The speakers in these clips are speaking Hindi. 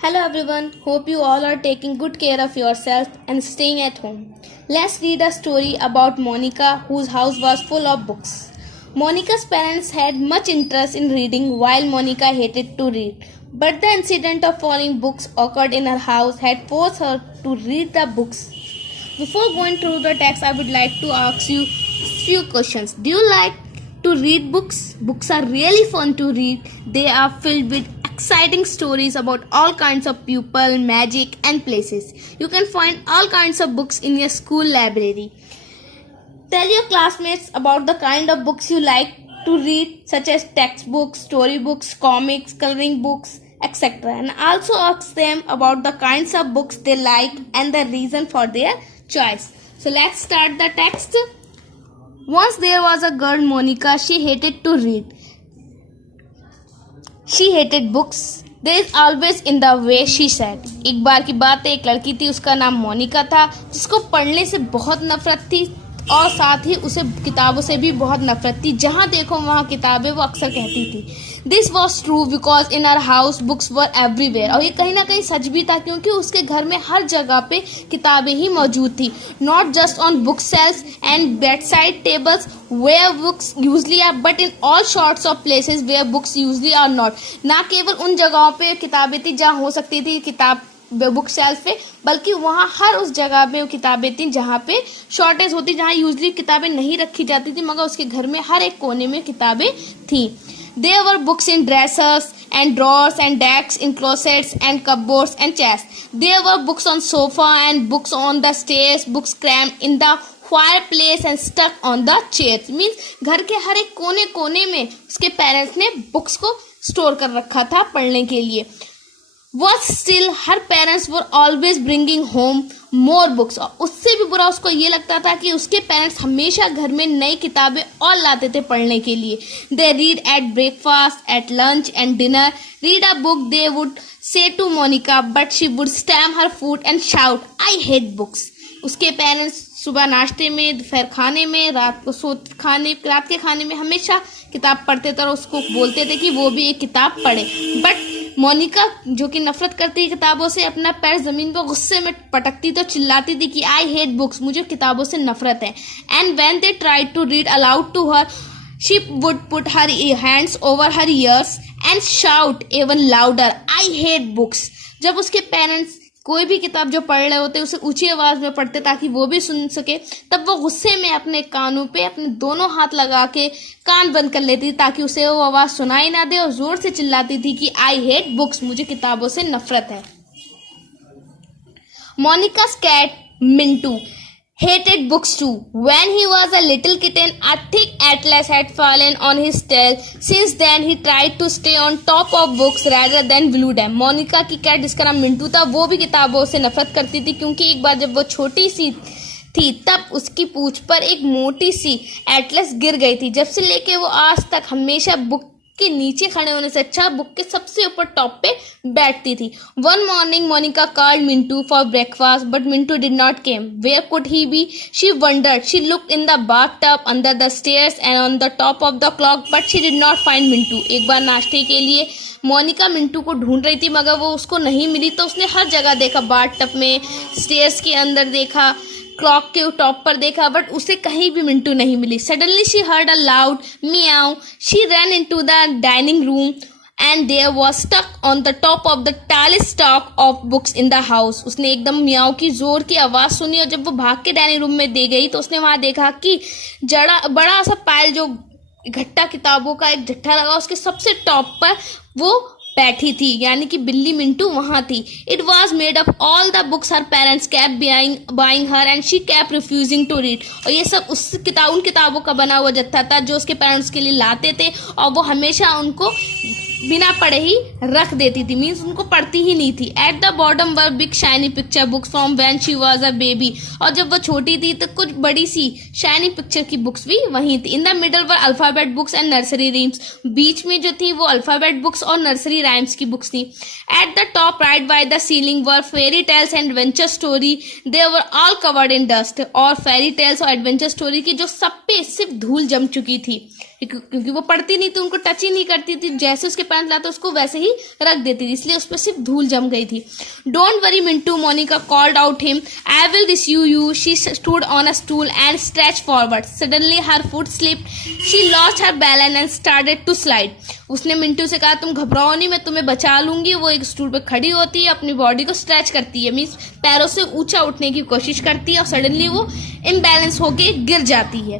Hello everyone, hope you all are taking good care of yourself and staying at home. Let's read a story about Monica, whose house was full of books. Monica's parents had much interest in reading while Monica hated to read. But the incident of falling books occurred in her house had forced her to read the books. Before going through the text, I would like to ask you few questions. Do you like to read books? Books are really fun to read. They are filled with exciting stories about all kinds of people, magic, and places. You can find all kinds of books in your school library. Tell your classmates about the kind of books you like to read, such as textbooks, storybooks, comics, coloring books, etc. And also ask them about the kinds of books they like and the reason for their choice. So let's start the text. Once there was a girl, Monica. She hated to read. She hated books. There is always in the way, she said. एक बार की बात है, एक लड़की थी, उसका नाम मोनिका था, जिसको पढ़ने से बहुत नफरत थी और साथ ही उसे किताबों से भी बहुत नफरत थी. जहाँ देखो वहाँ किताबें, वो अक्सर कहती थी. This was true because in our house books were everywhere. और ये कहीं ना कहीं सच भी था, क्योंकि उसके घर में हर जगह पे किताबें ही मौजूद थी. Not just on bookshelves and bedside tables where books usually are, but in all sorts of places where books usually are not. ना केवल उन जगहों पे किताबें थी जहाँ हो सकती थी किताब बुक शेल्फ पे, बल्कि वहाँ हर उस जगह पे किताबें थी जहाँ पे शॉर्टेज होती, जहाँ यूजली किताबें नहीं रखी जाती थी, मगर उसके घर में हर एक कोने में किताबें थी. There were books in dressers and drawers and desks in closets and cupboards and chests. There were books on sofa and books on the stairs, books crammed in the fireplace and stuck on the chairs. Means घर के हर एक कोने कोने में उसके पेरेंट्स ने बुक्स को स्टोर कर रखा था पढ़ने के लिए. Worse still, her parents were always bringing home more books. और उससे भी बुरा उसको ये लगता था कि उसके पेरेंट्स हमेशा घर में नई किताबें और लाते थे पढ़ने के लिए. They read at breakfast, at lunch and dinner. Read a book, they would say to Monica, but she would stamp her foot and shout, I hate books. उसके पेरेंट्स सुबह नाश्ते में, दोपहर खाने में, रात के खाने में हमेशा किताब पढ़ते थे और उसको बोलते थे कि वो भी एक किताब पढ़े. बट मोनिका, जो कि नफरत करती है किताबों से, अपना पैर जमीन पर गुस्से में पटकती तो चिल्लाती थी कि आई हेट बुक्स, मुझे किताबों से नफरत है. And when they tried to read aloud to her, she would put her hands over her ears and shout even louder, I hate books. जब उसके पेरेंट्स कोई भी किताब जो पढ़ रहे होते उसे ऊंची आवाज में पढ़ते ताकि वो भी सुन सके, तब वो गुस्से में अपने कानों पे अपने दोनों हाथ लगा के कान बंद कर लेती ताकि उसे वो आवाज सुनाई ना दे, और जोर से चिल्लाती थी कि आई हेट बुक्स, मुझे किताबों से नफरत है. Monica's cat Mintu hated books too. When he was a little kitten, a thick atlas had fallen on his tail. Since then, he tried to stay on top of books rather than glue them. Monika की कैट, जिसका नाम मिंटू था, वो भी किताबों से नफरत करती थी, क्योंकि एक बार जब वो छोटी सी थी तब उसकी पूंछ पर एक मोटी सी एटलस गिर गई थी. जब से लेके वो आज तक हमेशा बुक के नीचे खड़े होने से अच्छा बुक के सबसे ऊपर टॉप पे बैठती थी. One morning Monika called Mintu for breakfast, but Mintu did not came. Where could he be, she wondered. She looked in the bathtub, under the stairs and on the top of the clock, but she did not find Mintu. एक बार नाश्ते के लिए मोनिका मिंटू को ढूंढ रही थी, मगर वो उसको नहीं मिली. तो उसने हर जगह देखा, बाथ टब में, स्टेयर्स के अंदर देखा, क्लॉक के टॉप पर देखा, बट उसे कहीं भी मिंटू नहीं मिली. Suddenly she heard a loud meow. She run into the dining room and there was stuck on the top of the tallest stock of books in the house. उसने एकदम मियाऊ की जोर की आवाज सुनी, और जब वो भाग के डाइनिंग रूम में दे गई तो उसने वहां देखा कि बड़ा सा पायल, जो इकट्ठा किताबों का एक जट्ठा लगा, उसके सबसे टॉप पर वो बैठी थी, यानी कि बिल्ली मिंटू वहां थी. It was made of all the books her parents kept buying her and she kept refusing to read. और ये सब उन किताबों का बना हुआ जत्था था जो उसके पेरेंट्स के लिए लाते थे, और वो हमेशा उनको बिना पढ़े ही रख देती थी. मीन्स उनको पढ़ती ही नहीं थी. At the bottom were big shiny picture books from when she was a baby. और जब वो छोटी थी तो कुछ बड़ी सी शाइनी पिक्चर की बुक्स भी वहीं थी. In the middle were alphabet books and nursery rhymes. बीच में जो थी वो अल्फाबेट बुक्स और नर्सरी राइम्स की बुक्स थी. At the top right by the ceiling were fairy tales and adventure story. They were all covered in dust. और फेरी टेल्स और एडवेंचर स्टोरी की जो सब पे सिर्फ धूल जम चुकी थी. क्योंकि वो पढ़ती नहीं थी, उनको टच ही नहीं करती थी, जैसे उसके पेरेंट्स लाते उसको वैसे ही रख देती थी, इसलिए उस पर सिर्फ धूल जम गई थी। Don't worry Mintu, Monica called out him, I will receive you. She stood on a stool and stretch forward. Suddenly her foot slipped, she lost her balance and started to slide. उसने मिंटू से कहा, तुम घबराओ नहीं, मैं तुम्हें बचा लूंगी। वो एक स्टूल पे खड़ी होती है, अपनी बॉडी को स्ट्रेच करती है, मीन्स पैरों से ऊंचा उठने की कोशिश करती है, और सडनली वो इम्बैलेंस होके गिर जाती है।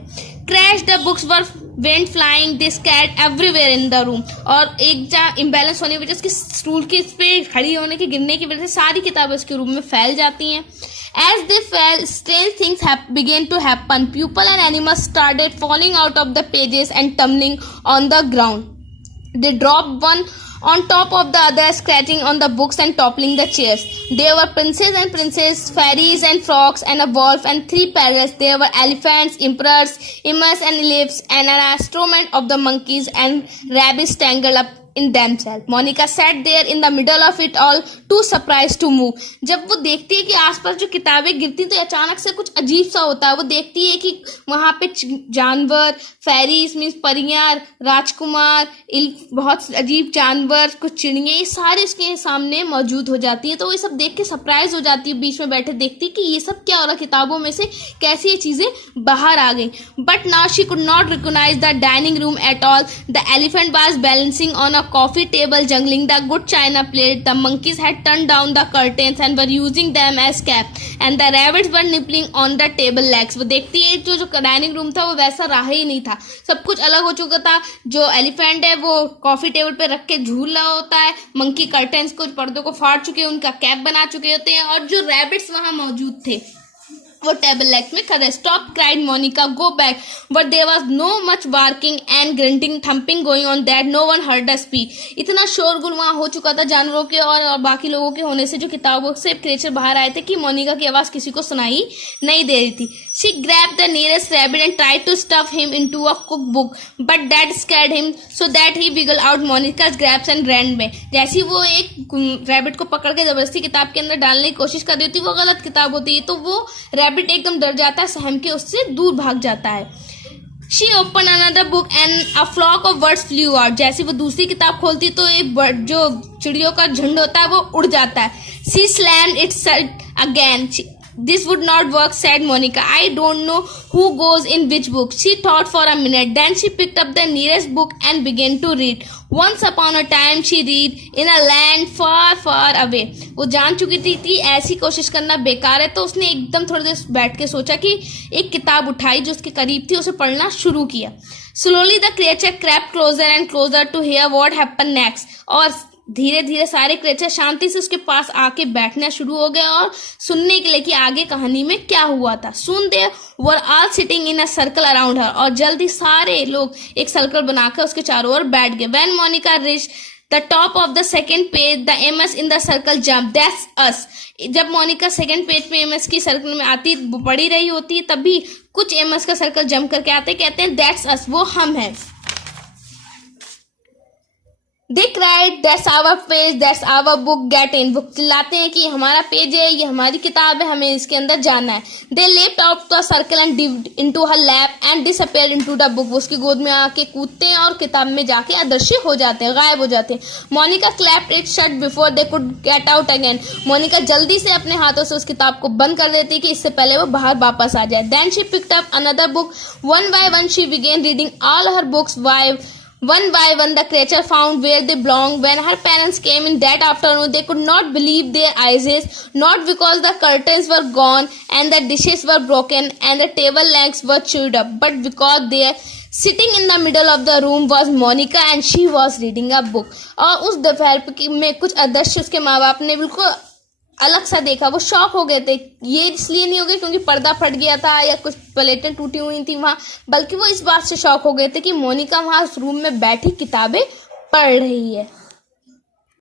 Crash the books were went flying, they scattered everywhere in the room. और एक जहाँ इम्बैलेंस होने की वजह से उसकी स्टूल के इस पे खड़ी होने की गिरने की वजह से सारी किताबें उसके रूम में फैल जाती हैं। As they fell, strange things began to happen. People and animals started falling out of the pages and tumbling on the ground. They dropped one on top of the other, scratching on the books and toppling the chairs. There were princes and princesses, fairies and frogs, and a wolf and 3 parrots. There were elephants, emperors, emus and elves, and an assortment of the monkeys and rabbits tangled up in themselves. Monica sat there in the middle of it all, too surprised to move. जब वो देखती है कि आसपास जो किताबें गिरती तो अचानक से कुछ अजीब सा होता है। वो देखती है कि वहां पे जानवर, फेरीज मीन्स परियां, राजकुमार, बहुत अजीब जानवर, कुछ चिड़िया, ये सारे उसके सामने मौजूद हो जाती है। तो वो ये सब देख के सरप्राइज हो जाती है, बीच में बैठे देखती कि ये सब क्या हो रहा, किताबों में से कैसे ये चीजें बाहर आ गई। But now she could not recognise the dining room at all. The elephant was balancing on a coffee table, jungling the good china plate. The monkeys had turned down the curtains and were using them as cap, and the rabbits were nibbling on the table legs. वो देखती है जो डाइनिंग रूम था वो वैसा रहा ही नहीं था, सब कुछ अलग हो चुका था। जो एलिफेंट है वो कॉफी टेबल पे रख के झूल रहा होता है, मंकी कर्टेन्स को, पर्दों को फाड़ चुके हैं, उनका कैप बना चुके होते हैं, और जो रैबिट्स वहां मौजूद थे वो टेबल लेग्स में खड़े। Stop cried Monica, go back. But there was no much barking and grunting thumping going on that no one heard a speak. इतना शोरगुल वहां हो चुका था जानवरों के और बाकी लोगों के होने से, जो किताबों से क्रिएचर बाहर आए थे, कि मोनिका की आवाज किसी को सुनाई नहीं दे रही थी। She grabbed the nearest rabbit and tried to stuff him into a cook book, but that scared him so that he wiggle out Monica's grabs and ran में। जैसे वो एक रैबिट को पकड़ के जबरदस्ती किताब के अंदर डालने की कोशिश कर रही होती, वो गलत किताब होती है, तो वो रैबिट एकदम डर जाता है, सहम के उससे दूर भाग जाता है। She opened another book and a flock of birds flew out. जैसे वो दूसरी किताब खोलती तो एक बर्ड, जो चिड़ियों का झुंड होता है, वो उड़ जाता है। She slammed it shut again. This would not work, said Monica. I don't know who goes in which book. She thought for a minute. Then she picked up the nearest book and began to read. Once upon a time, she read in a land far, far away. वो जान चुकी थी ऐसी कोशिश करना बेकार है, तो उसने एकदम थोड़ी देर बैठ के सोचा कि एक किताब उठाई जो उसके करीब थी, उसे पढ़ना शुरू किया। Slowly the creature crept closer and closer to hear what happened next. और धीरे धीरे सारे क्रिएचर शांति से उसके पास आके बैठना शुरू हो गए और सुनने के लिए कि आगे कहानी में क्या हुआ था। Soon they were all sitting in a circle around her. और जल्दी सारे लोग एक सर्कल बनाकर उसके चारों ओर बैठ गए। When Monica reached the top of the second page, the MS in the circle jumped. That's us. जब मोनिका सेकंड पेज पे MS की सर्कल में आती, पढ़ी रही होती, तभी कुछ MS का सर्कल जंप करके आते, कहते हैं दैट्स अस, वो हम हैं। They cried, that's our page, that's our book, get in. वो चिल्लाते हैं कि हमारा पेज है, ये हमारी किताब है, हमें इसके अंदर जाना है। They leaped out the circle and dived into her lap and disappeared into the book. वो उसकी गोद में आके कूदते हैं और किताब में जाके अदृश्य हो जाते हैं, गायब हो जाते हैं। Monica clapped it shut before they could get out again. Monika जल्दी से अपने हाथों से उस किताब को बंद कर देती कि इससे पहले वो बाहर वापस आ जाए। Then she picked up another book. One by one she began reading all her books. One by one the creature found where they belonged. When her parents came in that afternoon, they could not believe their eyes, not because the curtains were gone and the dishes were broken and the table legs were chewed up, but because there, sitting in the middle of the room, was Monica and she was reading a book. और उस दोपहर में कुछ अदृश्य उसके माँ बाप ने बिल्कुल अलग सा देखा। वो शॉक हो गए थे। ये इसलिए नहीं हो गए क्योंकि पर्दा फट गया था या कुछ प्लेटें टूटी हुई थी वहां, बल्कि वो इस बात से शॉक हो गए थे कि मोनिका वहां उस रूम में बैठी किताबें पढ़ रही है।